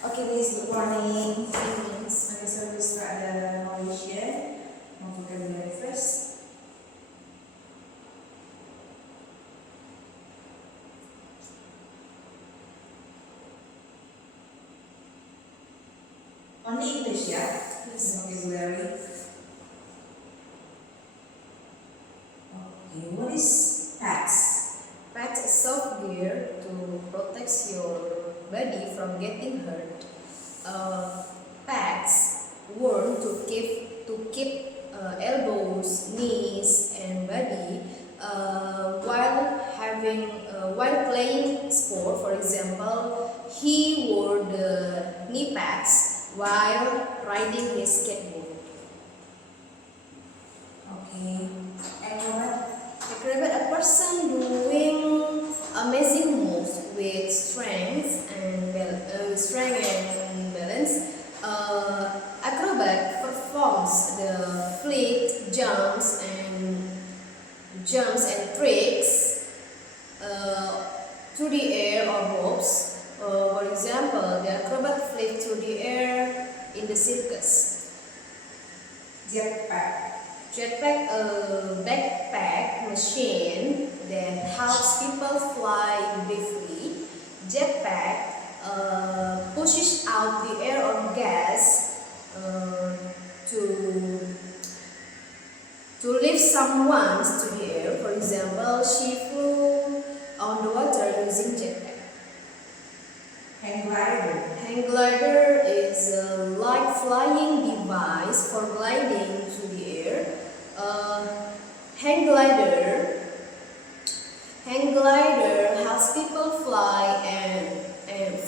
Okay, guys, good morning. Okay, so we start the knowledge here. Vocabulary first. Only English, yeah? Yes. Vocabulary. Okay, what is pats? Pat is soft gear to protect your body from getting hurt. Pads worn to keep elbows, knees, and body while playing sport. For example, he wore the knee pads while riding his skateboard. Okay. Acrobat. Acrobat, a person doing amazing moves with strength and balance. Acrobat performs the flick, jumps and tricks through the air or ropes. For example, the acrobat flipped through the air in the circus. Jetpack. Jetpack, a backpack machine that helps people fly briefly. Jetpack pushes out the air or gas to lift someone to the air. For example, she flew on the water using jetpack. Hang glider. Hang glider is a light flying device for gliding through the air. Hang glider helps people fly and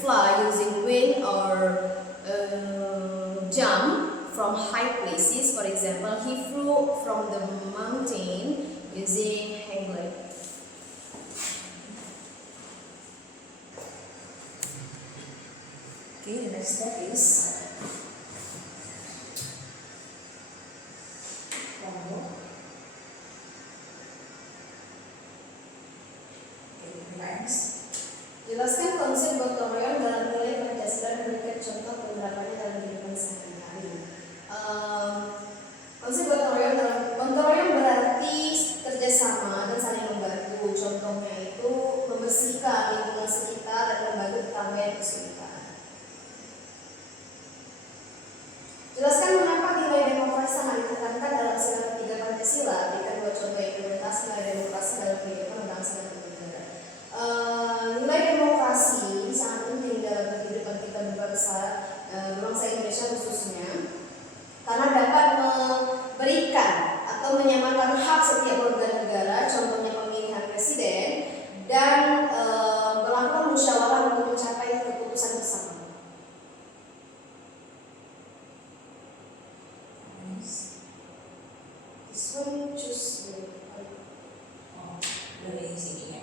fly using wind or jump from high places. For example, he flew from the mountain using hang glider. Okay, the next step is combo. Okay, lines. Jelaskan konsep gotong royong dalam nilai Pancasila dan berikan contoh penerapannya dalam kehidupan sehari-hari. Konsep gotong royong berarti kerjasama dan saling membantu. Contohnya itu membersihkan lingkungan sekitar dan membantu tetangga yang kesulitan. Jelaskan mengapa nilai demokrasi sangat ditekankan dalam sila ketiga Pancasila. Berikan dua contoh implementasi nilai demokrasi dalam kehidupan bangsa dan bernegara. Nilai demokrasi sangat penting dalam kehidupan kita berbangsa, bangsa Indonesia khususnya, karena dapat memberikan atau menyamakan hak setiap warga negara, contohnya pemilihan presiden, dan melakukan musyawarah untuk mencapai keputusan bersama. This one choose Dari sini ya.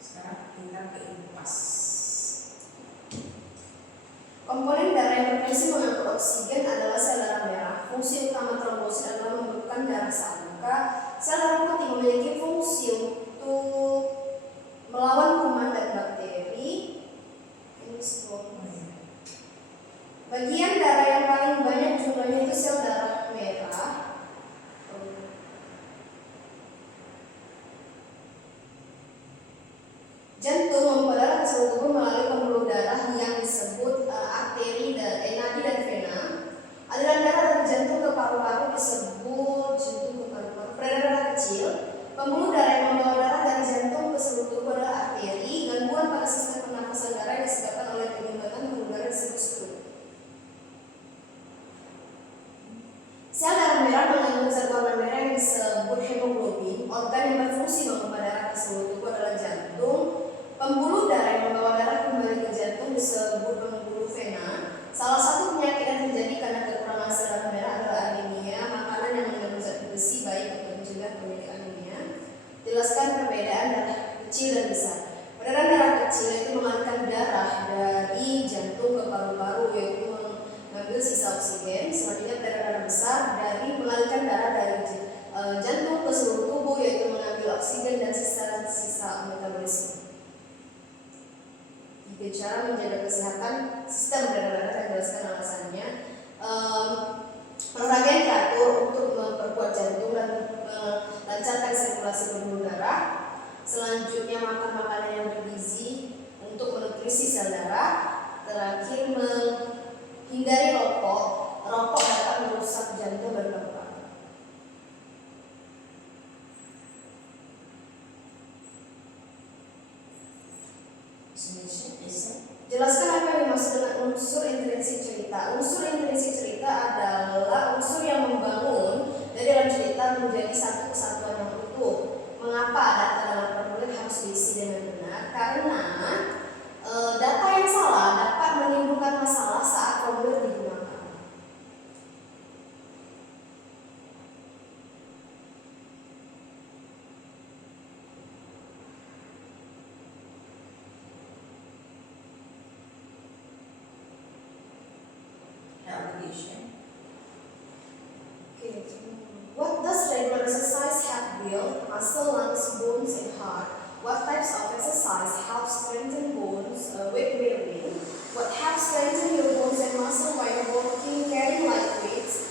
Sekarang kita ke impas. Komponen darah yang berfungsi mengangkut oksigen adalah sel darah merah. Fungsi utama trombosit adalah membekukan darah saat luka. Sel darah putih memiliki fungsi untuk melawan kuman dan bakteri. Bagian darah yang paling banyak jumlahnya itu sel darah merah. Jantung membawa darah ke seluruh tubuh melalui pembuluh darah yang disebut arteri, nadi dan vena. Aliran darah dari jantung ke paru-paru disebut jantung ke paru-paru. Peredaran darah kecil. Pembuluh darah yang membawa darah dari jantung ke seluruh tubuh adalah arteri. Gangguan pada sistem pernafasan darah yang disebabkan oleh penyumbatan pembuluh darah disebut stroke. Sel darah merah mengandung zat warna merah yang disebut hemoglobin. Organ yang berfungsi membawa darah ke seluruh tubuh adalah jantung. Pembuluh darah yang membawa darah kembali ke jantung disebut pembuluh vena. Salah satu penyakit yang terjadi karena kekurangan sel darah merah adalah anemia. Makanan yang mengandung zat besi baik untuk mencegah penyakit anemia. Jelaskan perbedaan darah kecil dan besar. Peredaran darah kecil itu mengalirkan darah dari jantung ke paru-paru, yaitu mengambil sisa oksigen. Selanjutnya peredaran darah besar dari mengalirkan darah dari jantung ke seluruh tubuh, yaitu mengambil oksigen dan sisa-sisa metabolisme. bicara menjaga kesehatan sistem berdarah, saya jelaskan alasannya. Olahraga yang teratur untuk memperkuat jantung dan melancarkan sirkulasi pembuluh darah. Selanjutnya makan makanan yang bergizi untuk menutrisi sel darah. Terakhir menghindari rokok. Rokok dapat merusak jantung dan paru-paru. Jelaskan apa yang dimaksud dengan unsur intrinsik cerita. Unsur intrinsik cerita adalah unsur yang membangun dari dalam cerita menjadi satu kesatuan yang utuh. Mengapa data dalam penulis harus diisi dengan benar? Karena data yang salah dapat menimbulkan masalah saat formulir digunakan. What does regular exercise help build? Muscle, lungs, bones, and heart. What types of exercise help strengthen bones? Weight bearing. What helps strengthen your bones and muscle while walking, carrying light weights?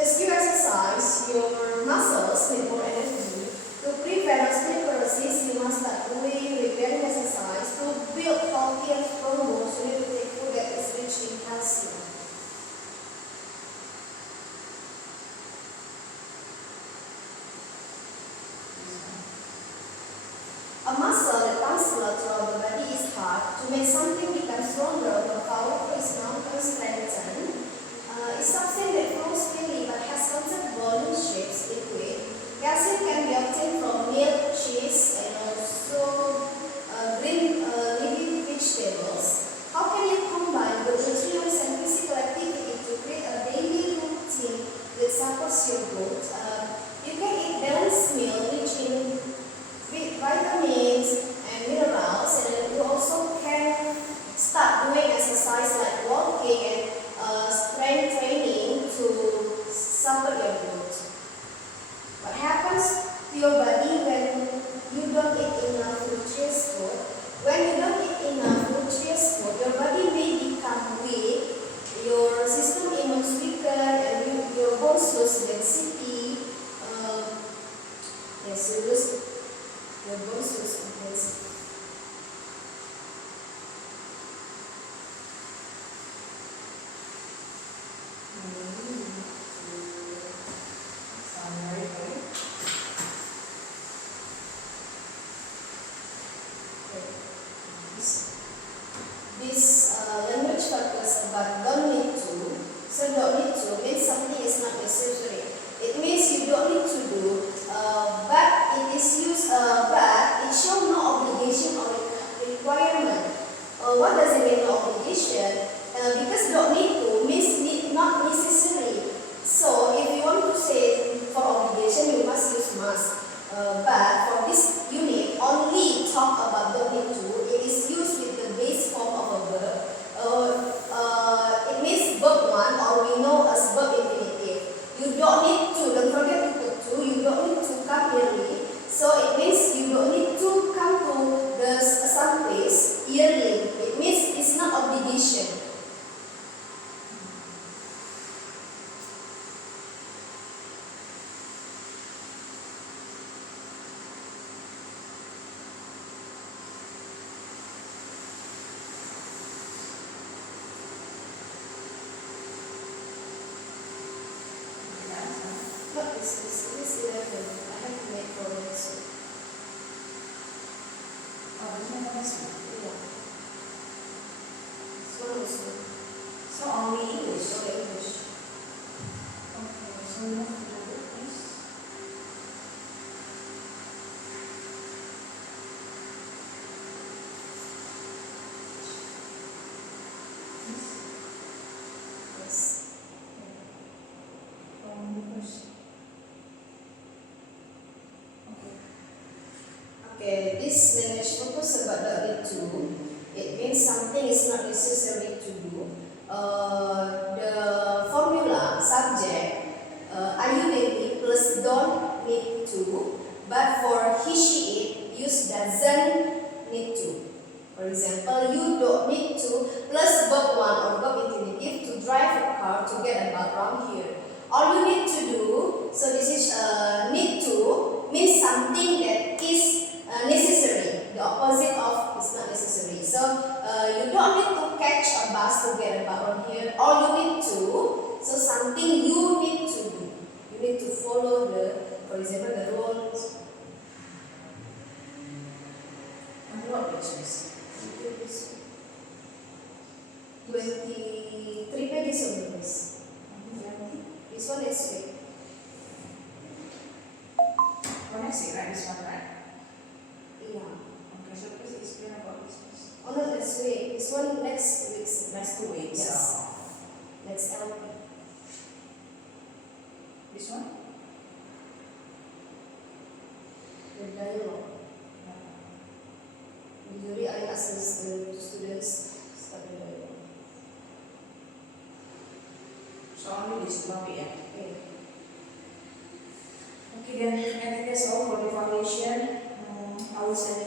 As you exercise, your muscles need more energy. To prevent osteoporosis, you must start doing repairing exercise. To build healthy and strong bones, you need to take food that is rich in calcium. A muscle that pumps blood throughout the body is hard. To make something become stronger or more powerful is known as strengthen. It's something that flows freely but has constant volume, shapes, liquid. Calcium can be obtained from milk, cheese, and also green leafy vegetables. How can you combine the nutrients and physical activity to create a daily routine that supports your growth? You can eat balanced meal rich in vitamins and minerals, and then you also can start doing exercise like walking and strength training to support your growth. What happens to your body when you don't eat enough nutritious food? When you don't eat enough nutritious food, your body may become weak, your system immune weaken, and your bones lose density. Yes, you lose. Your bones lose density. This language focus about don't need to. So don't need to means something is not necessary. It means you don't need to do, but it is used, but it shows no obligation or requirement. What does it mean, no obligation? Because don't need to means not necessary. So if you want to say for obligation, you must use must. But for this unit, only talk about don't need to. It is used with the base form of a verb. It means verb 1, or we know as verb infinitive. You don't need to, don't forget to put to, you don't need to come yearly. So it means you don't need to come to some place yearly. It means it's not obligation. What is this? This 11. I have to make for next week. Oh, this one is Yeah. This one also. so only English. Okay, English. Okay, so we have to do this. Yes. From the first. Okay, this language focus about the need to. It means something is not necessary to do. The formula subject ayudeni plus don't need to, but for he she it use doesn't need to. For example, you you don't need to plus verb 1 or verb infinitive to drive a car to get about around here. All you need to do, so this is need to means something that is necessary. The opposite of is not necessary. So you don't need to catch a bus to get about around here. All you need to, so something you need to do. You need to follow the, for example, the rules. And what is this? 23 pages of this. This one is week. Oh, next week, right? This one, right? Yeah. Okay, so please explain about this. Oh, not this week. This one next week. Next 2 weeks. Yes. Next LP. This one? The dialogue. Usually I ask the students start the dialogue. So only this 2 week, yeah? Okay. Okay, then I think that's all for the evaluation. I will send